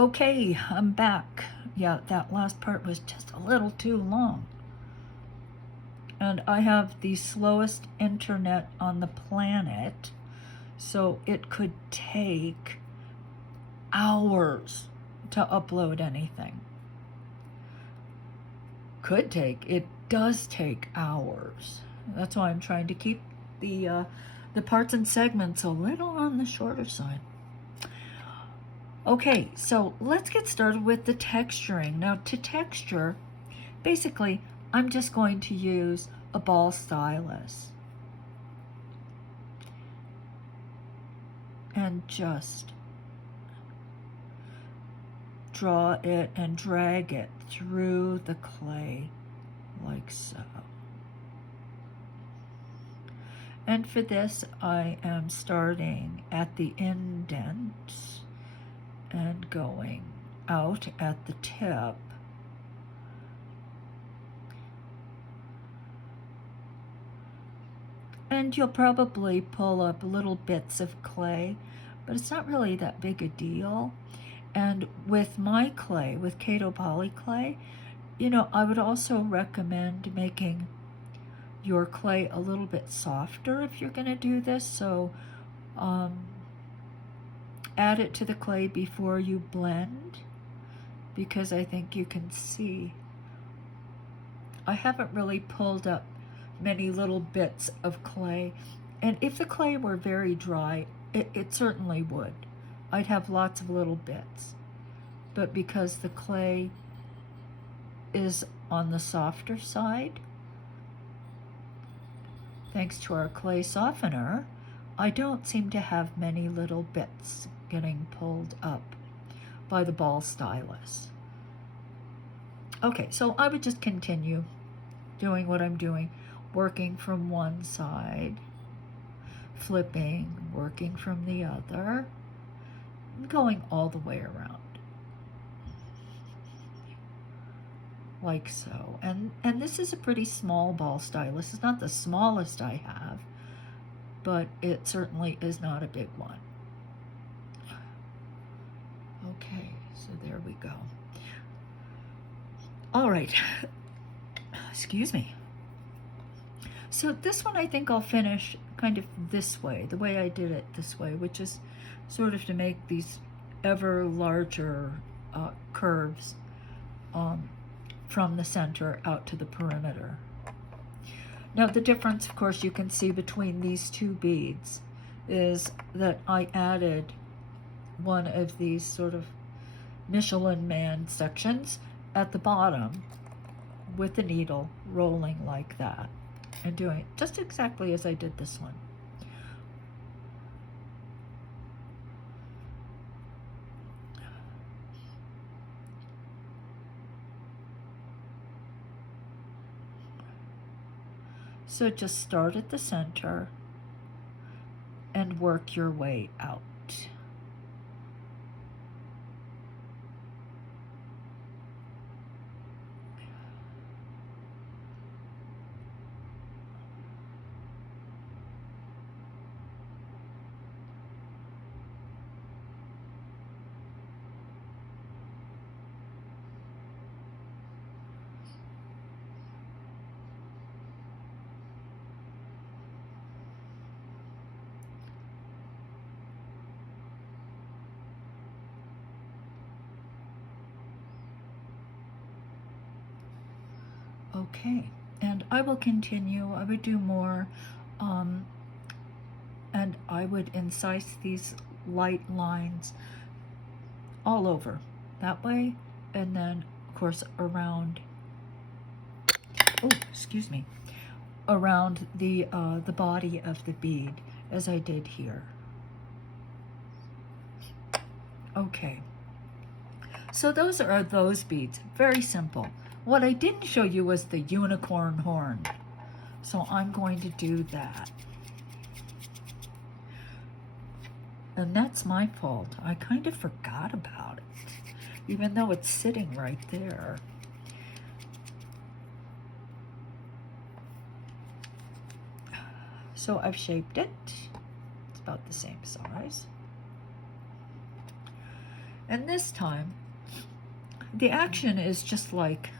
Okay, I'm back. Yeah, that last part was just a little too long. And I have the slowest internet on the planet, so it could take hours to upload anything. Could take, it does take hours. That's why I'm trying to keep the parts and segments a little on the shorter side. Okay, so let's get started with the texturing. Now to texture, basically, I'm just going to use a ball stylus and just draw it and drag it through the clay like so. And for this, I am starting at the indent and going out at the tip. And you'll probably pull up little bits of clay, but it's not really that big a deal. And with my clay, with Kato Poly clay, you know, I would also recommend making your clay a little bit softer if you're gonna do this. So add it to the clay before you blend, because I think you can see I haven't really pulled up many little bits of clay. And if the clay were very dry, it certainly would. I'd have lots of little bits. But because the clay is on the softer side, thanks to our clay softener, I don't seem to have many little bits getting pulled up by the ball stylus. Okay, so I would just continue doing what I'm doing, working from one side, flipping, working from the other, going all the way around. Like so. And this is a pretty small ball stylus. It's not the smallest I have, but it certainly is not a big one. Okay, so there we go. All right, excuse me. So this one I think I'll finish kind of this way, the way I did it this way, which is sort of to make these ever larger curves from the center out to the perimeter. Now the difference, of course, you can see between these two beads is that I added one of these sort of Michelin Man sections at the bottom with the needle rolling like that and doing it just exactly as I did this one. So just start at the center and work your way out. Okay, and I will continue. I would do more, and I would incise these light lines all over that way, and then of course around, oh, excuse me, around the body of the bead as I did here. Okay, so those are those beads, very simple. What I didn't show you was the unicorn horn, so I'm going to do that. And that's my fault. I kind of forgot about it, even though it's sitting right there. So I've shaped it. It's about the same size. And this time, the action is just like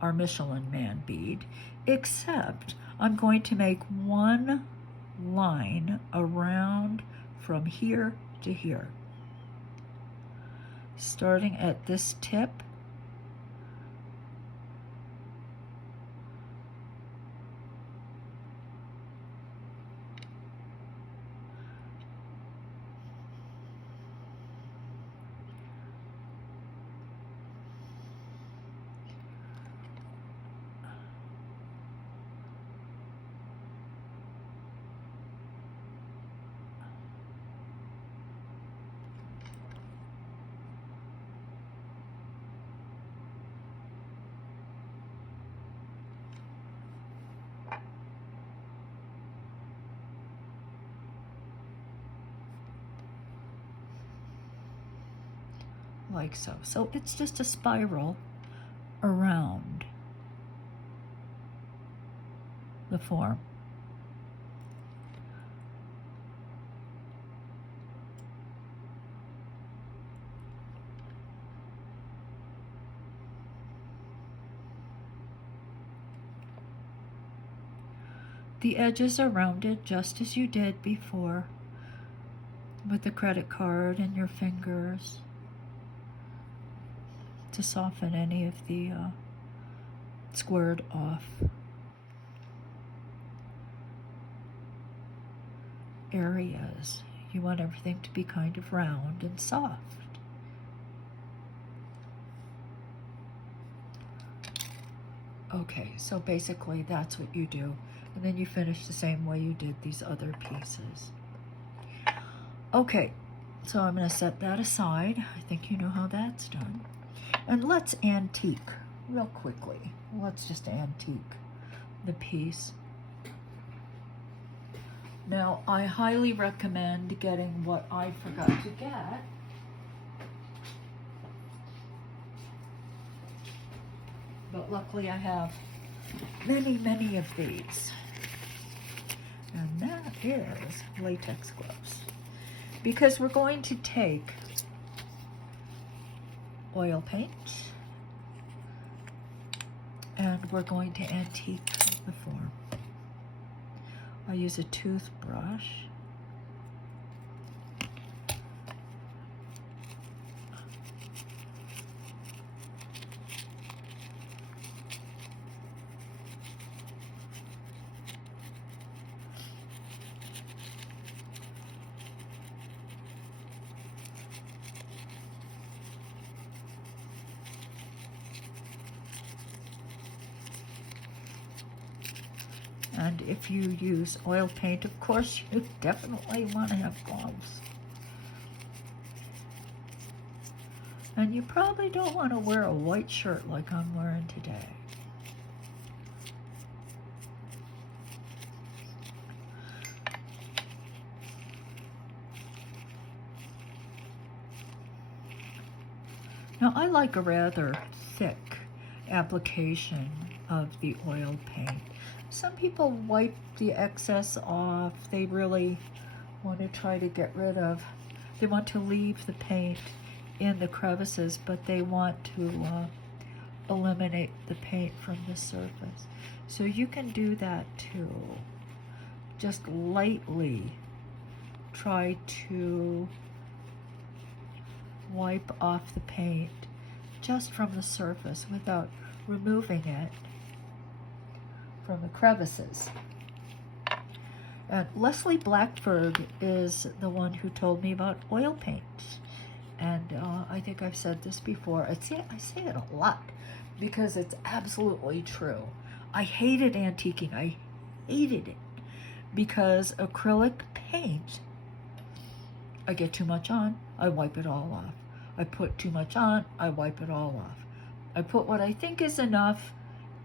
our Michelin Man bead, except I'm going to make one line around from here to here, starting at this tip. Like so. So it's just a spiral around the form. The edges are rounded just as you did before with the credit card and your fingers, to soften any of the squared off areas. You want everything to be kind of round and soft. Okay, so basically that's what you do. And then you finish the same way you did these other pieces. Okay, so I'm going to set that aside. I think you know how that's done. And let's antique real quickly. Let's just antique the piece. Now, I highly recommend getting what I forgot to get. But luckily I have many, many of these. And that is latex gloves. Because we're going to take oil paint and we're going to antique the form. I use a toothbrush. And if you use oil paint, of course, you definitely want to have gloves. And you probably don't want to wear a white shirt like I'm wearing today. Now, I like a rather thick application of the oil paint. Some people wipe the excess off. They really want to try to get rid of, they want to leave the paint in the crevices, but they want to eliminate the paint from the surface. So you can do that too. Just lightly try to wipe off the paint just from the surface without removing it from the crevices. And Leslie Blackford is the one who told me about oil paint. And I think I've said this before. I say it a lot because it's absolutely true. I hated antiquing. I hated it because acrylic paint, I get too much on, I wipe it all off. I put too much on, I wipe it all off. I put what I think is enough,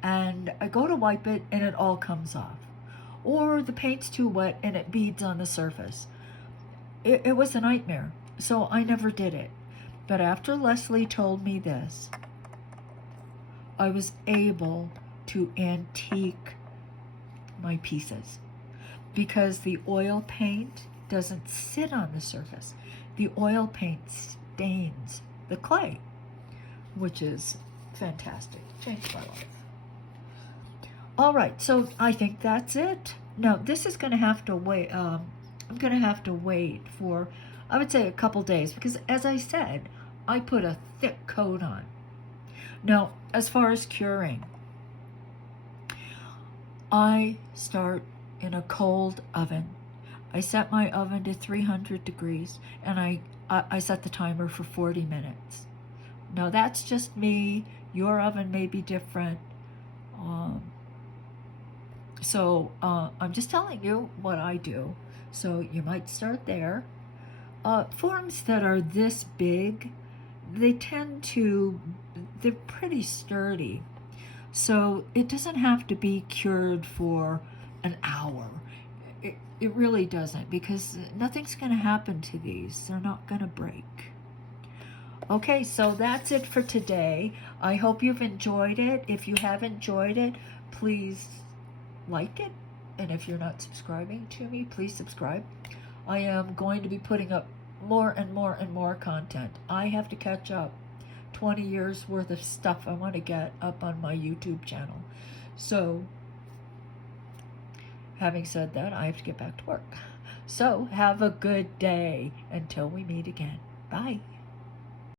and I go to wipe it and it all comes off. Or the paint's too wet and it beads on the surface. It was a nightmare, so I never did it. But after Leslie told me this, I was able to antique my pieces because the oil paint doesn't sit on the surface. The oil paint stains the clay, which is fantastic. Changed my life. All right, so I think that's it. Now, this is going to have to wait. I'm going to have to wait for, I would say, a couple days, because as I said, I put a thick coat on. Now, as far as curing, I start in a cold oven. I set my oven to 300 degrees, and I set the timer for 40 minutes. Now, that's just me. Your oven may be different. So I'm just telling you what I do. So you might start there. Forms that are this big, they're pretty sturdy. So it doesn't have to be cured for an hour. It really doesn't, because nothing's going to happen to these. They're not going to break. Okay, so that's it for today. I hope you've enjoyed it. If you have enjoyed it, please like it. And if you're not subscribing to me, please subscribe. I am going to be putting up more and more and more content. I have to catch up. 20 years worth of stuff I want to get up on my YouTube channel. So, having said that, I have to get back to work. So, have a good day until we meet again. Bye.